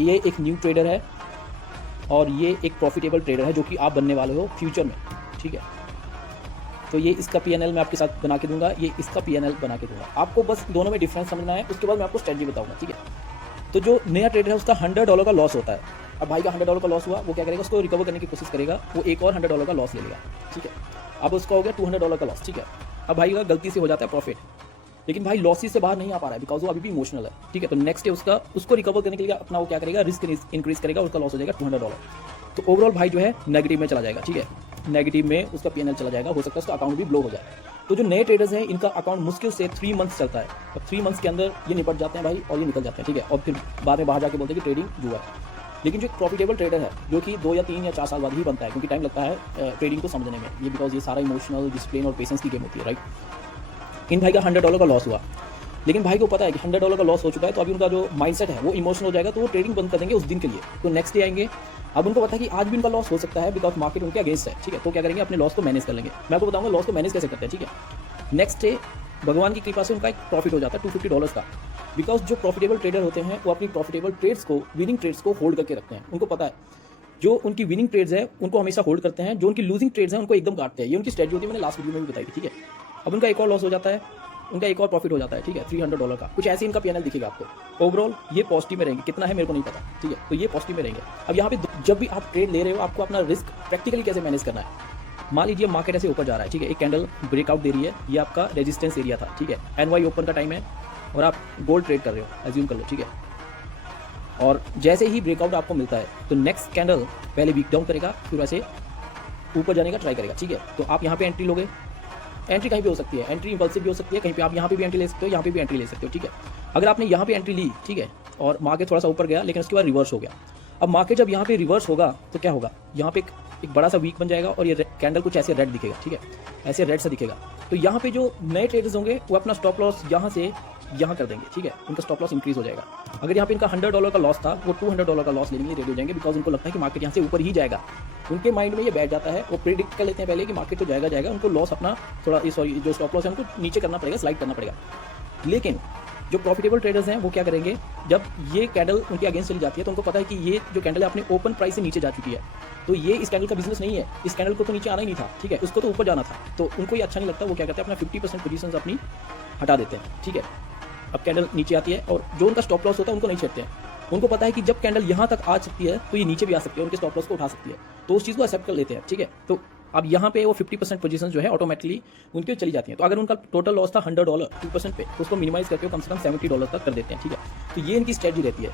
ये एक new trader है और ये एक प्रॉफिटेबल ट्रेडर है जो कि आप बनने वाले हो फ्यूचर में, ठीक है। तो ये इसका पीएनएल मैं आपके साथ बना के दूंगा, ये इसका पीएनएल बना के दूंगा। आपको बस दोनों में डिफरेंस समझना है, उसके बाद मैं आपको स्ट्रेटजी बताऊंगा, ठीक है। तो जो नया ट्रेडर है उसका $100 का लॉस होता है। अब भाई का $100 का लॉस हुआ, वो क्या करेगा, उसको रिकवर करने की कोशिश करेगा, वो एक और $100 का लॉस ले लेगा, ठीक है। अब उसका हो गया $200 का लॉस, ठीक है। अब भाई का गलती से हो जाता है प्रॉफिट, लेकिन भाई लॉसेस से बाहर नहीं आ पा रहा है बिकॉज वो अभी भी इमोशनल है, ठीक है। तो नेक्स्ट डे उसको रिकवर करने के लिए अपना वो क्या करेगा, रिस्क इंक्रीज करेगा, उसका लॉस हो जाएगा $200। तो ओवरऑल भाई जो है नेगेटिव में चला जाएगा, ठीक है। नेगेटिव में उसका पीएनएल चला जाएगा, हो सकता है उसका अकाउंट भी ब्लॉक हो जाए। तो जो नए ट्रेडर्स हैं इनका अकाउंट मुश्किल से 3 मंथ्स चलता है, और 3 मंथ्स के अंदर ये निपट जाते हैं भाई और ये निकल जाते हैं, ठीक है। और फिर बाद में बाहर जाके बोलते हैं कि ट्रेडिंग जुआ है। लेकिन जो एक प्रॉफिटेबल ट्रेडर है जो कि 2 या 3 या 4 साल बाद ही बनता है, क्योंकि टाइम लगता है ट्रेडिंग को समझने में, ये बिकॉज ये सारा इमोशनल डिसिप्लिन और पेशेंस की गेम होती है, राइट। इन भाई का $100 का लॉस हुआ, लेकिन भाई को पता है कि $100 का लॉस हो चुका है, तो अभी उनका जो माइंडसेट है वो इमोशनल हो जाएगा, तो वो ट्रेडिंग बंद कर देंगे उस दिन के लिए। तो नेक्स्ट डे आएंगे, अब उनको पता है कि आज भी उनका लॉस हो सकता है बिकॉज मार्केट उनके अगेंस्ट है, ठीक है। तो क्या करेंगे, अपने लॉस को मैनेज कर लेंगे। मैं आपको बताऊंगा लॉस को मैनेज कैसे करते हैं, ठीक है। नेक्स्ट डे भगवान की कृपा से उनका एक प्रॉफिट हो जाता है $250 का, बिकॉज जो प्रॉफिटेबल ट्रेडर होते हैं वो अपनी प्रॉफिटेबल ट्रेड्स को, विनिंग ट्रेड्स को होल्ड करके रखते हैं। उनको पता है जो उनकी विनिंग ट्रेड्स है उनको हमेशा होल्ड करते हैं, जो उनकी लूजिंग ट्रेड्स हैं उनको एकदम काटते हैं। ये उनकी स्ट्रेटजी होती है, मैंने लास्ट वीडियो में भी बताई थी, ठीक है। अब उनका एक और लॉस हो जाता है, उनका एक और प्रॉफिट हो जाता है, ठीक है, $300 का, कुछ ऐसे इनका पीएनएल दिखेगा आपको। ओवरऑल ये पॉजिटिव में रहेंगे, कितना है मेरे को नहीं पता, ठीक है। तो ये पॉजिटिव में रहेंगे। अब यहाँ पे जब भी आप ट्रेड ले रहे हो आपको अपना रिस्क प्रैक्टिकली कैसे मैनेज करना है। मान लीजिए मार्केट ऐसे ऊपर जा रहा है, ठीक है, एक कैंडल ब्रेकआउट दे रही है, ये आपका रेजिस्टेंस एरिया था, ठीक है। एनवाई ओपन का टाइम है और आप गोल्ड ट्रेड कर रहे हो, एज्यूम कर लो, ठीक है। और जैसे ही ब्रेकआउट आपको मिलता है तो नेक्स्ट कैंडल पहले वीक डाउन करेगा, फिर वैसे ऊपर जाने का ट्राई करेगा, ठीक है। तो आप यहाँ पे एंट्री लोगे, एंट्री कहीं भी हो सकती है, एंट्री इंपल्सिव भी हो सकती है, कहीं पे आप यहाँ पे भी एंट्री ले सकते हो, यहाँ पे भी एंट्री ले सकते हो, ठीक है। अगर आपने यहाँ पे एंट्री ली, ठीक है, और मार्केट थोड़ा सा ऊपर गया लेकिन उसके बाद रिवर्स हो गया। अब मार्केट जब यहाँ पे रिवर्स होगा तो क्या होगा, यहाँ पे एक बड़ा सा वीक बन जाएगा और ये कैंडल कुछ ऐसे रेड दिखेगा, ठीक है, ऐसे रेड सा दिखेगा। तो यहाँ पे जो नए ट्रेडर्स होंगे वो अपना स्टॉप लॉस यहाँ से यहाँ कर देंगे, ठीक है, उनका स्टॉप लॉस इंक्रीज हो जाएगा। अगर यहाँ पे इनका $100 का लॉस था, वो $200 का लॉस लेने के लिए रेडी हो जाएंगे, बिकॉज उनको लगता है कि मार्केट यहाँ से ऊपर ही जाएगा। उनके माइंड में ये बैठ जाता है, वो प्रिडिक्ट कर लेते हैं पहले कि मार्केट तो जाएगा, उनको लॉस अपना थोड़ा जो स्टॉप लॉस है उनको नीचे करना पड़ेगा, स्लाइड करना पड़ेगा। लेकिन जो प्रॉफिटेबल ट्रेडर्स हैं वो क्या करेंगे, जब ये कैंडल उनके अगेंस्ट चली जाती है तो उनको पता है कि ये जो कैंडल है अपने ओपन प्राइस से नीचे जा चुकी है, तो ये इस कैंडल का बिजनेस नहीं है, इस कैंडल को तो नीचे आना ही नहीं था, ठीक है, उसको तो ऊपर जाना था। तो उनको ये अच्छा नहीं लगता, वो क्या करते हैं अपना 50% पोजीशंस अपनी हटा देते हैं, ठीक है। अब कैंडल नीचे आती है और जो उनका स्टॉप लॉस होता है उनको नहीं छेड़ते हैं। उनको पता है कि जब कैंडल यहाँ तक आ सकती है तो ये नीचे भी आ सकती है, उनके स्टॉप लॉस को उठा सकती है, तो उस चीज़ को एक्सेप्ट कर लेते हैं, ठीक है। तो अब यहाँ पे वो 50% पोजीशन जो है ऑटोमेटिकली उनके चली जाती हैं। तो अगर उनका टोटल लॉस था $100 2% पे, तो उसको मिनिमाइज करके कम से कम $70 तक कर देते हैं, ठीक है। तो ये इनकी स्ट्रेटजी रहती है।